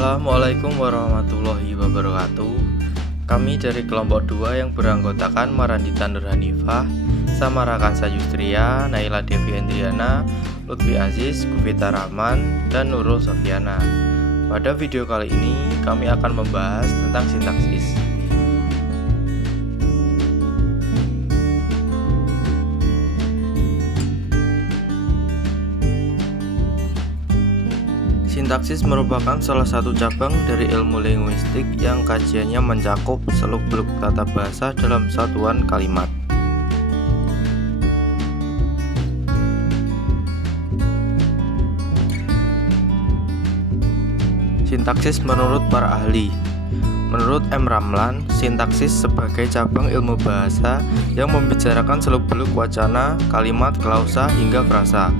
Assalamualaikum warahmatullahi wabarakatuh. Kami dari kelompok 2 yang beranggotakan Marandita Nurhanifah, Samara Kansa Yustria, Naila Devi Endriana, Lutfi Aziz, Gufita Rahman, dan Nurul Sofiana. Pada video kali ini kami akan membahas tentang sintaksis. Sintaksis merupakan salah satu cabang dari ilmu linguistik yang kajiannya mencakup seluk-beluk tata bahasa dalam satuan kalimat. Sintaksis menurut para ahli. Menurut M. Ramlan, sintaksis sebagai cabang ilmu bahasa yang membicarakan seluk-beluk wacana, kalimat, klausa, hingga frasa.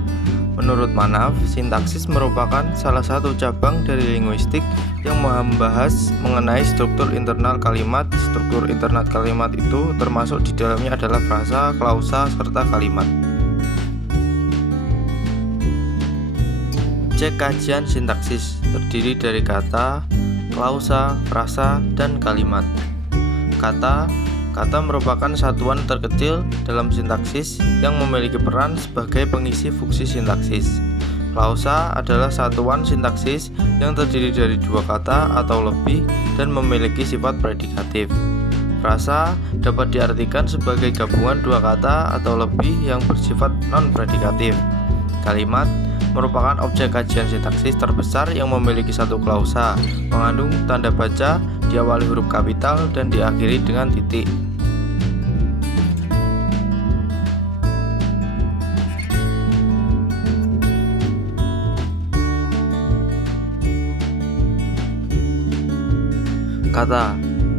Menurut Manaf, sintaksis merupakan salah satu cabang dari linguistik yang membahas mengenai struktur internal kalimat. Struktur internal kalimat itu termasuk di dalamnya adalah frasa, klausa, serta kalimat. Objek kajian sintaksis terdiri dari kata, klausa, frasa, dan kalimat. Kata merupakan satuan terkecil dalam sintaksis yang memiliki peran sebagai pengisi fungsi sintaksis. Klausa adalah satuan sintaksis yang terdiri dari dua kata atau lebih dan memiliki sifat predikatif. Frasa dapat diartikan sebagai gabungan dua kata atau lebih yang bersifat non-predikatif. Kalimat merupakan objek kajian sintaksis terbesar yang memiliki satu klausa, mengandung tanda baca, diawali huruf kapital, dan diakhiri dengan titik.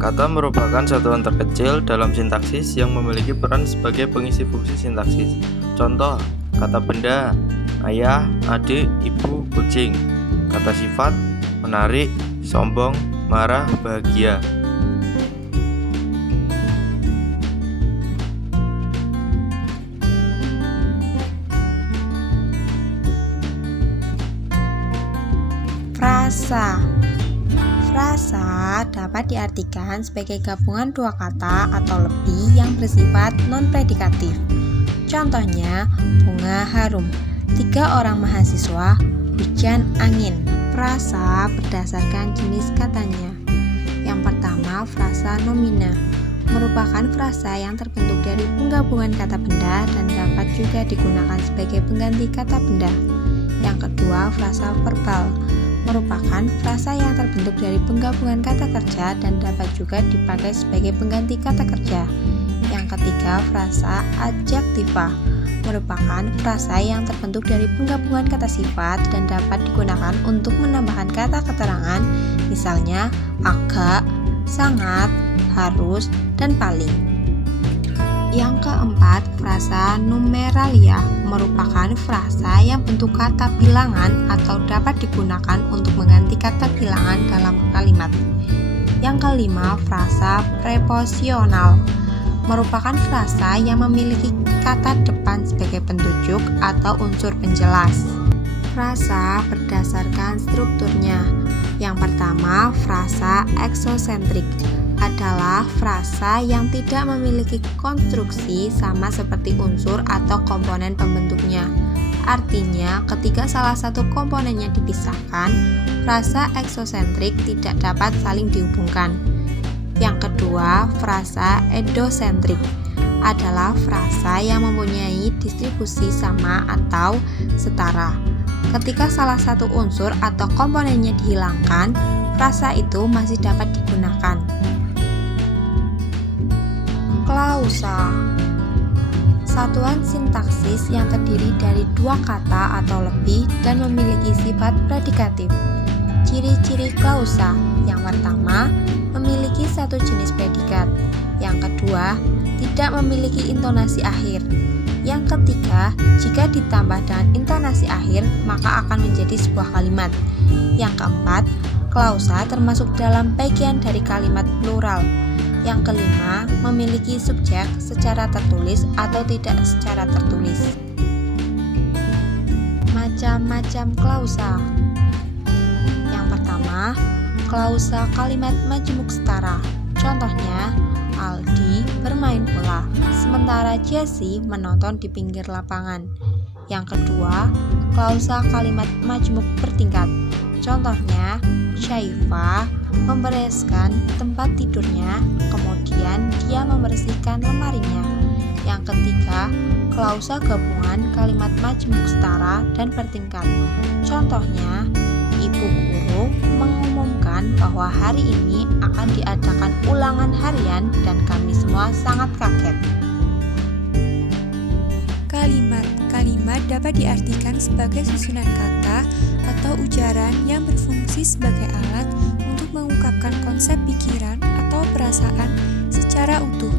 Kata merupakan satuan terkecil dalam sintaksis yang memiliki peran sebagai pengisi fungsi sintaksis. Contoh, kata benda, ayah, adik, ibu, kucing. Kata sifat, menarik, sombong, marah, bahagia. Frasa dapat diartikan sebagai gabungan dua kata atau lebih yang bersifat non-predikatif. Contohnya, bunga harum, 3 orang mahasiswa, hujan angin. Frasa berdasarkan jenis katanya. Yang pertama, frasa nomina merupakan frasa yang terbentuk dari penggabungan kata benda dan dapat juga digunakan sebagai pengganti kata benda. Yang kedua, frasa verbal merupakan frasa yang terbentuk dari penggabungan kata kerja dan dapat juga dipakai sebagai pengganti kata kerja. Yang ketiga, frasa adjektiva merupakan frasa yang terbentuk dari penggabungan kata sifat dan dapat digunakan untuk menambahkan kata keterangan, misalnya agak, sangat, harus, dan paling. Yang keempat, frasa numeralia merupakan frasa yang bentuk kata bilangan atau dapat digunakan untuk mengganti kata bilangan dalam kalimat. Yang kelima, frasa preposisional merupakan frasa yang memiliki kata depan sebagai penunjuk atau unsur penjelas. Frasa berdasarkan strukturnya. Yang pertama, frasa eksosentrik adalah frasa yang tidak memiliki konstruksi sama seperti unsur atau komponen pembentuknya. Artinya, ketika salah satu komponennya dipisahkan, frasa eksosentrik tidak dapat saling dihubungkan. Yang kedua, frasa endosentrik adalah frasa yang mempunyai distribusi sama atau setara. Ketika salah satu unsur atau komponennya dihilangkan, frasa itu masih dapat digunakan. Klausa, satuan sintaksis yang terdiri dari dua kata atau lebih dan memiliki sifat predikatif. Ciri-ciri klausa: yang pertama, memiliki satu jenis predikat. Yang kedua, tidak memiliki intonasi akhir. Yang ketiga, jika ditambah dengan intonasi akhir, maka akan menjadi sebuah kalimat. Yang keempat, klausa termasuk dalam bagian dari kalimat plural. Yang kelima, memiliki subjek secara tertulis atau tidak secara tertulis. Macam-macam klausa. Yang pertama, Pertama, klausa kalimat majemuk setara. Contohnya, Aldi bermain bola, sementara Jesse menonton di pinggir lapangan. Yang kedua, klausa kalimat majemuk bertingkat. Contohnya, Syaifa membereskan tempat tidurnya, kemudian dia membersihkan lemarinya. Yang ketiga, klausa gabungan kalimat majemuk setara dan bertingkat. Contohnya, Ibu guru mengumumkan bahwa hari ini akan diadakan ulangan harian dan kami semua sangat kaget. Kalimat dapat diartikan sebagai susunan kata atau ujaran yang berfungsi sebagai alat untuk mengungkapkan konsep pikiran atau perasaan secara utuh.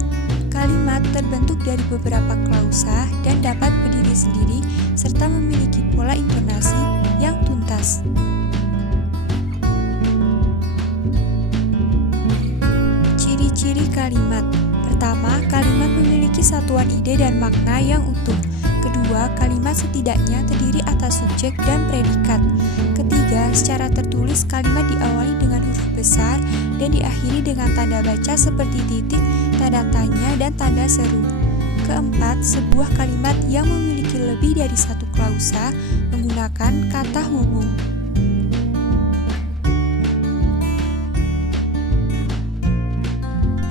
Kalimat terbentuk dari beberapa klausa dan dapat berdiri sendiri serta memiliki pola intonasi yang tuntas. Ciri-ciri kalimat. Pertama, kalimat memiliki satuan ide dan makna yang utuh. Kedua, kalimat setidaknya terdiri atas subjek dan predikat. Ketiga, secara tertulis kalimat diawali dengan huruf besar dan diakhiri dengan tanda baca seperti titik, tanda tanya, dan tanda seru. Keempat, sebuah kalimat yang memiliki lebih dari satu klausa menggunakan kata hubung.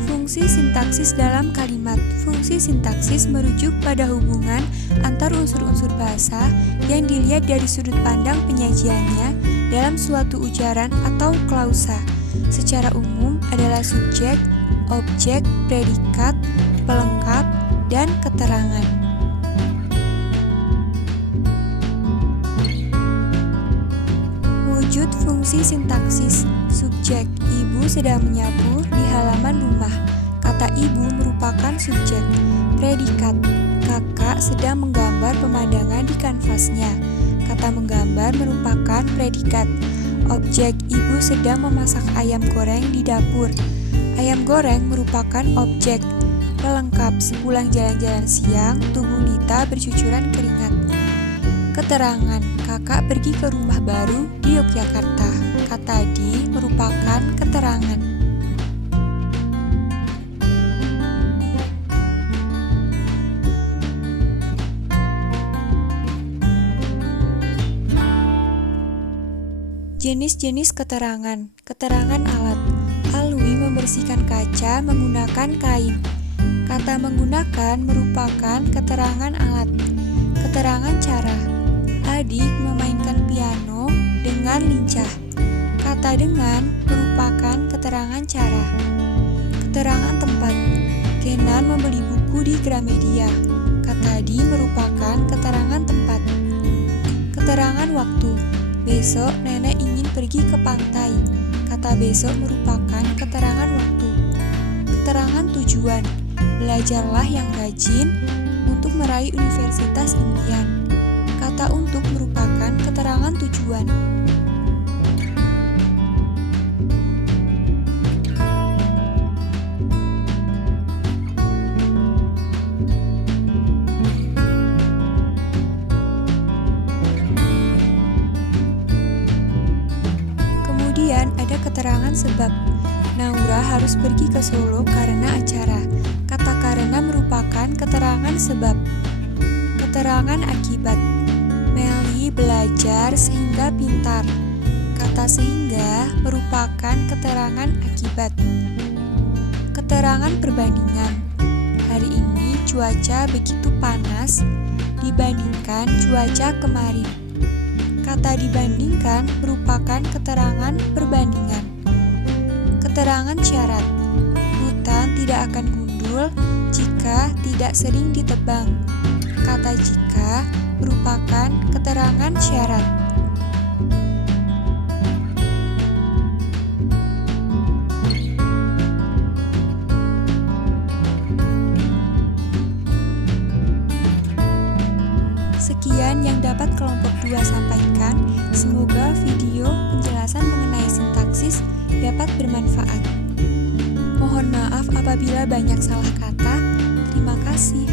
Fungsi sintaksis dalam kalimat. Fungsi sintaksis merujuk pada hubungan antar unsur-unsur bahasa yang dilihat dari sudut pandang penyajiannya dalam suatu ujaran atau klausa. Secara umum adalah subjek, objek, predikat, pelengkap, dan keterangan. Wujud fungsi sintaksis. Subjek, ibu sedang menyapu di halaman rumah. Kata ibu merupakan subjek. Predikat, kakak sedang menggambar pemandangan di kanvasnya. Kata menggambar merupakan predikat. Objek, ibu sedang memasak ayam goreng di dapur. Ayam goreng merupakan objek. Pelengkap, sepulang jalan-jalan siang, tubuh Lita bercucuran keringat. Keterangan, kakak pergi ke rumah baru di Yogyakarta. Kata di merupakan keterangan. Jenis-jenis keterangan. Keterangan alat. Alwi membersihkan kaca menggunakan kain. Kata menggunakan merupakan keterangan alat. Keterangan cara. Adik memainkan piano dengan lincah. Kata dengan merupakan keterangan cara. Keterangan tempat. Kenan membeli buku di Gramedia. Kata di merupakan keterangan tempat. Keterangan waktu. Besok nenek ingin pergi ke pantai. Kata besok merupakan keterangan waktu. Keterangan tujuan. Belajarlah yang rajin untuk meraih universitas impian. Kata untuk merupakan keterangan tujuan. Kemudian ada keterangan sebab. Naura harus pergi ke Solo karena acara. Kata karena merupakan keterangan sebab. Keterangan akibat. Meli belajar sehingga pintar. Kata sehingga merupakan keterangan akibat. Keterangan perbandingan. Hari ini cuaca begitu panas dibandingkan cuaca kemarin. Kata dibandingkan merupakan keterangan perbandingan. Keterangan syarat. Hutan tidak akan gundul jika tidak sering ditebang. Kata jika merupakan keterangan syarat. Sekian yang dapat kelompok 2 sampaikan. Semoga video penjelasan mengenai sintaksis dapat bermanfaat. Mohon maaf apabila banyak salah kata. Terima kasih.